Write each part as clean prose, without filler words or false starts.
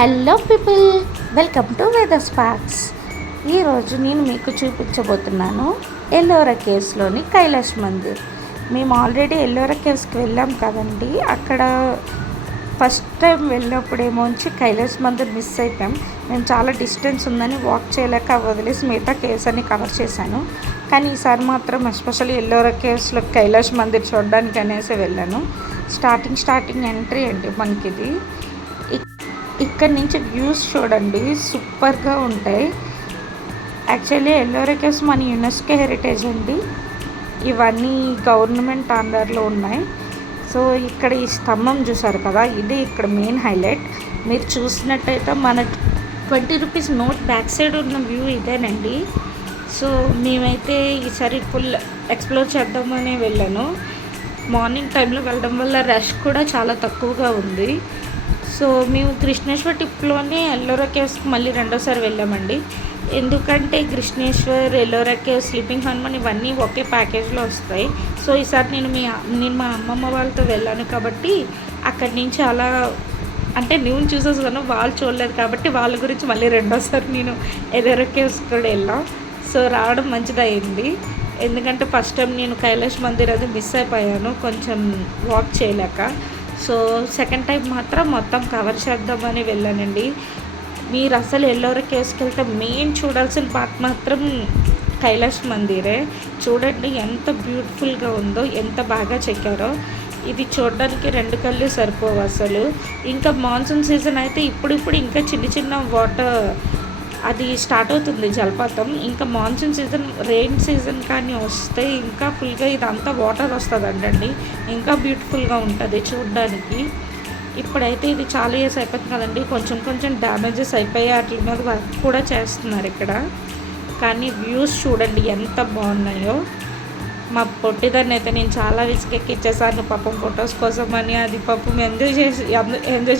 Hello people, welcome to Weather Sparks. ఈరోజు నేను మీకు చూపించబోతున్నాను ఎల్లోరా కేవ్స్లోని కైలాష్ మందిర్. మేము ఆల్రెడీ ఎల్లోరా కేవ్స్కి వెళ్ళాం కదండి. అక్కడ ఫస్ట్ టైం వెళ్ళినప్పుడేమో కైలాష్ మందిర్ మిస్ అయిపోయాం. మేము చాలా డిస్టెన్స్ ఉందని వాక్ చేయలేక వదిలేసి మిగతా కేవ్స్ అన్ని కవర్ చేశాను. కానీ ఈసారి మాత్రం ఎస్పెషల్లీ ఎల్లోరా కేవ్స్లో కైలాష్ మందిర్ చూడడానికి అనేసి వెళ్ళాను. స్టార్టింగ్ ఎంట్రీ అండి మనకి ఇది. ఇక్కడ నుంచి వ్యూస్ చూడండి, సూపర్గా ఉంటాయి. యాక్చువల్లీ ఎల్లోరా కేవ్స్ మన యునెస్కో హెరిటేజ్ అండి. ఇవన్నీ గవర్నమెంట్ అండర్లో ఉన్నాయి. సో ఇక్కడ ఈ స్తంభం చూసారు కదా, ఇది ఇక్కడ మెయిన్ హైలైట్. మీరు చూసినట్టయితే మన 20 రూపీస్ నోట్ బ్యాక్ సైడ్ ఉన్న వ్యూ ఇదేనండి. సో మేమైతే ఈసారి ఫుల్ ఎక్స్ప్లోర్ చేద్దామని వెళ్ళాను. మార్నింగ్ టైంలో వెళ్ళడం వల్ల రష్ కూడా చాలా తక్కువగా ఉంది. సో మేము కృష్ణేశ్వర్ ట్రిప్లోనే ఎల్లోరా కేవ్స్కి మళ్ళీ రెండోసారి వెళ్ళామండి. ఎందుకంటే కృష్ణేశ్వర్, ఎల్లోరా కేవ్స్, స్లీపింగ్ హనుమాన్ ఇవన్నీ ఒకే ప్యాకేజ్లో వస్తాయి. సో ఈసారి నేను మా అమ్మమ్మ వాళ్ళతో వెళ్ళాను కాబట్టి అక్కడి నుంచి అలా అంటే నేను చూసేసాను, వాళ్ళు చూడలేదు కాబట్టి వాళ్ళ గురించి మళ్ళీ రెండోసారి నేను ఎల్లోరా కేవ్స్ కూడా వెళ్ళాం. సో రావడం మంచిదయింది. ఎందుకంటే ఫస్ట్ టైం నేను కైలాష్ మందిర్ అది మిస్ అయిపోయాను కొంచెం వాక్ చేయలేక. సో సెకండ్ టైం మాత్రం మొత్తం కవర్ చేద్దామని వెళ్ళానండి. మీరు అసలు ఎల్లోరా కేవ్స్కి వెళ్తే మెయిన్ చూడాల్సిన పార్ట్ మాత్రం కైలాష్ మందిరే. చూడండి ఎంత బ్యూటిఫుల్గా ఉందో, ఎంత బాగా చెక్కారో. ఇది చూడడానికి 2 కళ్ళు సరిపోవు అసలు. ఇంకా మాన్సూన్ సీజన్ అయితే ఇప్పుడు ఇంకా చిన్న వాటర్ అది స్టార్ట్ అవుతుంది, జలపాతం. ఇంకా మాన్సూన్ సీజన్, రెయిన్ సీజన్ కానీ వస్తే ఇంకా ఫుల్గా ఇదంతా వాటర్ వస్తుందండి. ఇంకా బ్యూటిఫుల్గా ఉంటుంది చూడడానికి. ఇప్పుడైతే ఇది చాలా ఇయర్స్ అయిపోతుంది కదండి, కొంచెం డ్యామేజెస్ అయిపోయి వాటి మీద వర్క్ కూడా చేస్తున్నారు ఇక్కడ. కానీ వ్యూస్ చూడండి ఎంత బాగున్నాయో. మా పొట్టిదాన్ని అయితే నేను చాలా విసిగెక్కిచ్చేసాను పాపం ఫొటోస్ కోసం అని. అది పాపం ఎంజాయ్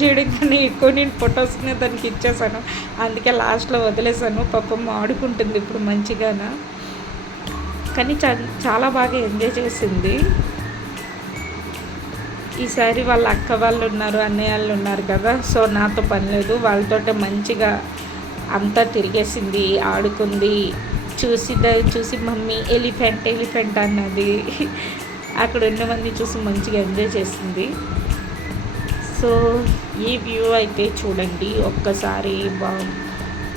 చేయడం కన్నా ఎక్కువ నేను ఫొటోస్ని దానికి ఇచ్చేసాను. అందుకే లాస్ట్లో వదిలేసాను. పాపం ఆడుకుంటుంది ఇప్పుడు మంచిగాన. కానీ చాలా బాగా ఎంజాయ్ చేసింది. ఈసారి వాళ్ళ అక్క వాళ్ళు ఉన్నారు, అన్నయ్య వాళ్ళు ఉన్నారు కదా, సో నాతో పని లేదు. వాళ్ళతో మంచిగా అంతా తిరిగేసింది, ఆడుకుంది. చూసి మమ్మీ ఎలిఫెంట్ అన్నది. అక్కడ ఉన్న మంది చూసి మంచిగా ఎంజాయ్ చేసింది. సో ఈ వ్యూ అయితే చూడండి ఒక్కసారి.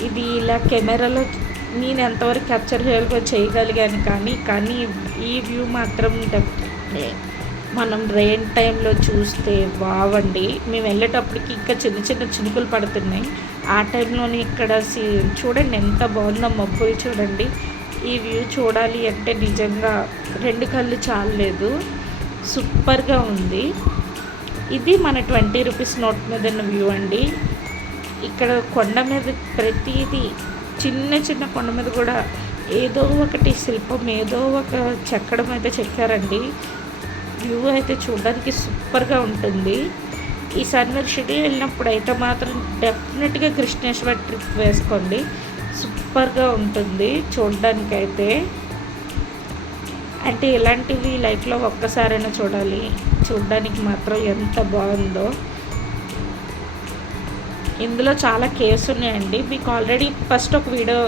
ఇది ఇలా కెమెరాలో నేను ఎంతవరకు క్యాప్చర్ చేయగలిగాను కానీ ఈ వ్యూ మాత్రం మనం రెయిన్ టైంలో చూస్తే బావండి. మేము వెళ్ళేటప్పటికి ఇంకా చిన్న చినుకులు పడుతున్నాయి. ఆ టైంలోనే ఇక్కడ చూడండి ఎంత బాగుందో, మబ్బులు చూడండి. ఈ వ్యూ చూడాలి అంటే నిజంగా 2 కళ్ళు చాలలేదు, సూపర్గా ఉంది. ఇది మన 20 రూపీస్ నోట్ మీద ఉన్న వ్యూ అండి. ఇక్కడ కొండ మీద ప్రతిదీ చిన్న కొండ మీద కూడా ఏదో ఒకటి శిల్పం, ఏదో ఒక చెక్కడం అయితే చెక్కారండి. వ్యూ అయితే చూడడానికి సూపర్గా ఉంటుంది. ఈసారి మీరు షిరిడి వెళ్ళినప్పుడు అయితే మాత్రం డెఫినెట్గా కృష్ణేశ్వర్ ట్రిప్ వేసుకోండి, సూపర్గా ఉంటుంది చూడడానికి అయితే. అంటే ఇలాంటివి లైఫ్లో ఒక్కసారైనా చూడాలి. చూడడానికి మాత్రం ఎంత బాగుందో. ఇందులో చాలా కేవ్స్ ఉన్నాయండి. మీకు ఆల్రెడీ ఫస్ట్ ఒక వీడియో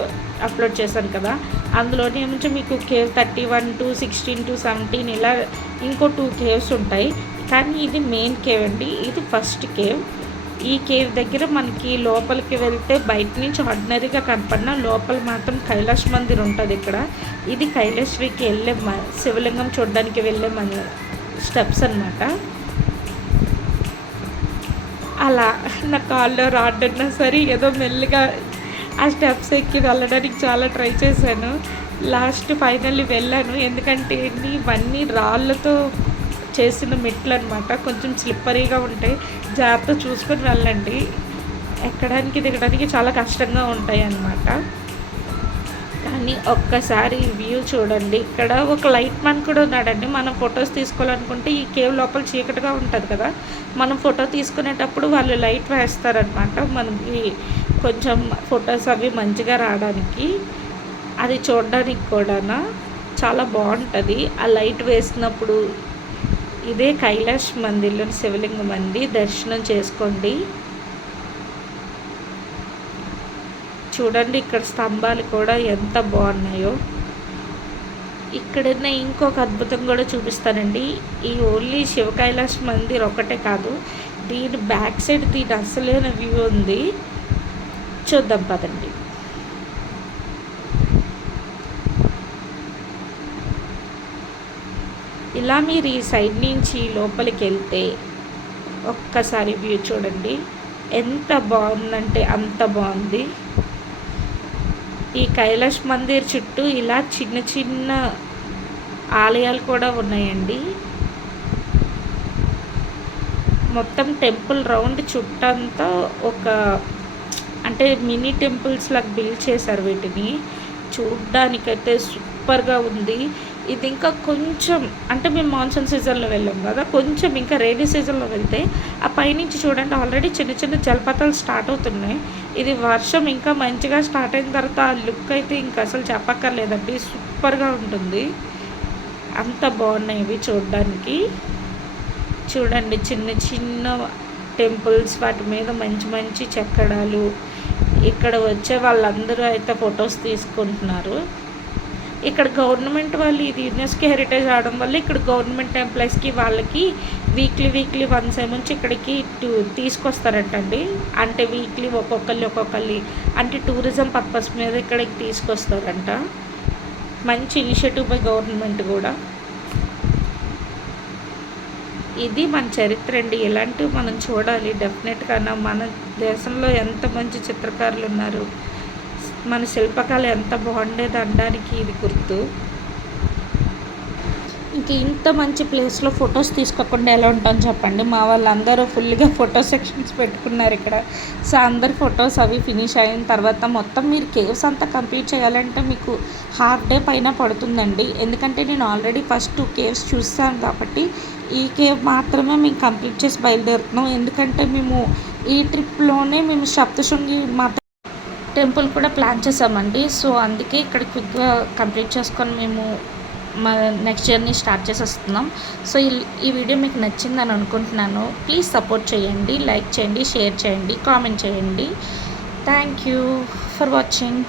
అప్లోడ్ చేశాను కదా, అందులోనే నుంచి మీకు కేవ్ 31 to 16 to 17 ఇలా ఇంకో 2 కేవ్స్ ఉంటాయి. కానీ ఇది మెయిన్ కేవ్ అండి, ఇది ఫస్ట్ కేవ్. ఈ కేవ్ దగ్గర మనకి లోపలికి వెళ్తే బయట నుంచి ఆర్డినరీగా కనపడిన లోపల మాత్రం కైలాష్ మందిర్ ఉంటుంది ఇక్కడ. ఇది కైలాష్కి వెళ్ళే శివలింగం చూడడానికి వెళ్ళే స్టెప్స్ అన్నమాట. అలా నా కాల్లో రాడ్డున్నా సరే ఏదో మెల్లిగా ఆ స్టెప్స్ ఎక్కి వెళ్ళడానికి చాలా ట్రై చేశాను. లాస్ట్ ఫైనల్లీ వెళ్ళాను. ఎందుకంటే ఇవన్నీ రాళ్ళతో చేసిన మెట్లు అనమాట, కొంచెం స్లిప్పరీగా ఉంటాయి. జాగ్రత్త చూసుకొని వెళ్ళండి. ఎక్కడానికి దిగడానికి చాలా కష్టంగా ఉంటాయి అన్నమాట. కానీ ఒక్కసారి వ్యూ చూడండి. ఇక్కడ ఒక లైట్ మ్యాన్ కూడా ఉన్నాడండి. మనం ఫొటోస్ తీసుకోవాలనుకుంటే ఈ కేవ్ లోపల చీకటిగా ఉంటుంది కదా, మనం ఫోటో తీసుకునేటప్పుడు వాళ్ళు లైట్ వేస్తారనమాట మనకి కొంచెం ఫొటోస్ అవి మంచిగా రావడానికి. అది చూడడానికి కూడా చాలా బాగుంటుంది ఆ లైట్ వేసినప్పుడు. ఇదే కైలాష్ మందిర్లోని శివలింగం అండి, దర్శనం చేసుకోండి. చూడండి ఇక్కడ స్తంభాలు కూడా ఎంత బాగున్నాయో. ఇక్కడనే ఇంకొక అద్భుతం కూడా చూపిస్తానండి. ఈ ఓన్లీ శివ కైలాష్ మందిర్ ఒకటే కాదు, దీని బ్యాక్ సైడ్ దీని అసలైన వ్యూ ఉంది, చూద్దాం పదండి. ఇలా మీరు ఈ సైడ్ నుంచి లోపలికి వెళ్తే ఒక్కసారి వ్యూ చూడండి, ఎంత బాగుందంటే అంత బాగుంది. ఈ కైలాష్ మందిర్ చుట్టూ ఇలా చిన్న చిన్న ఆలయాలు కూడా ఉన్నాయండి. మొత్తం టెంపుల్ రౌండ్ చుట్టంతా ఒక అంటే మినీ టెంపుల్స్ లాగా బిల్డ్ చేశారు వీటిని. చూడ్డానికైతే సూపర్గా ఉంది. ఇది ఇంకా కొంచెం అంటే మేము మాన్సూన్ సీజన్లో వెళ్ళాం కదా, కొంచెం ఇంకా రైనీ సీజన్లో వెళ్తే ఆ పైనుంచి చూడండి ఆల్రెడీ చిన్న చిన్న జలపాతాలు స్టార్ట్ అవుతున్నాయి. ఇది వర్షం ఇంకా మంచిగా స్టార్ట్ అయిన తర్వాత ఆ లుక్ అయితే ఇంకా అసలు చెప్పక్కర్లేదండి, సూపర్గా ఉంటుంది. అంత బాగున్నాయి ఇవి చూడడానికి. చూడండి చిన్న చిన్న టెంపుల్స్, వాటి మీద మంచి మంచి చెక్కడాలు. ఇక్కడ వచ్చే వాళ్ళందరూ అయితే ఫొటోస్ తీసుకుంటున్నారు. ఇక్కడ గవర్నమెంట్ వాళ్ళు ఇది యునెస్కో హెరిటేజ్ అవడం వల్ల ఇక్కడ గవర్నమెంట్ ఎంప్లాయీస్కి వాళ్ళకి వీక్లీ వన్స్ ఏమొచ్చి ఇక్కడికి తీసుకొస్తారంటండి. అంటే వీక్లీ ఒక్కొక్కరిని అంటే టూరిజం పర్పస్ మీద ఇక్కడికి తీసుకొస్తారంట. మంచి ఇనిషియేటివ్ బై గవర్నమెంట్ కూడా. ఇది మన చరిత్ర అండి, ఇలాంటివి మనం చూడాలి డెఫినెట్గా. మన దేశంలో ఎంత మంచి చిత్రకారులు ఉన్నారు, మన శిల్పకళ ఎంత బాగుండేది అనడానికి ఇది గుర్తు. ఇంక ఇంత మంచి ప్లేస్లో ఫొటోస్ తీసుకోకుండా ఎలా ఉంటాను చెప్పండి. మా వాళ్ళందరూ ఫుల్గా ఫోటో సెక్షన్స్ పెట్టుకున్నారు ఇక్కడ. సో అందరు ఫొటోస్ అవి ఫినిష్ అయిన తర్వాత మొత్తం మీరు కేవ్స్ అంతా కంప్లీట్ చేయాలంటే మీకు హాఫ్ డే పైన పడుతుందండి. ఎందుకంటే నేను ఆల్రెడీ ఫస్ట్ 2 కేవ్స్ చూసాను కాబట్టి ఈ కేవ్ మాత్రమే మేము కంప్లీట్ చేసి బయలుదేరుతున్నాం. ఎందుకంటే మేము ఈ ట్రిప్లోనే మేము సప్తశృంగి మాత్రం టెంపుల్ కూడా ప్లాన్ చేసామండి. సో అందుకే ఇక్కడ క్విక్గా కంప్లీట్ చేసుకొని మేము మా నెక్స్ట్ జర్నీ స్టార్ట్ చేసేస్తున్నాం. సో ఈ వీడియో మీకు నచ్చిందని అనుకుంటున్నాను. ప్లీజ్ సపోర్ట్ చేయండి, లైక్ చేయండి, షేర్ చేయండి, కామెంట్ చేయండి. Thank you for watching.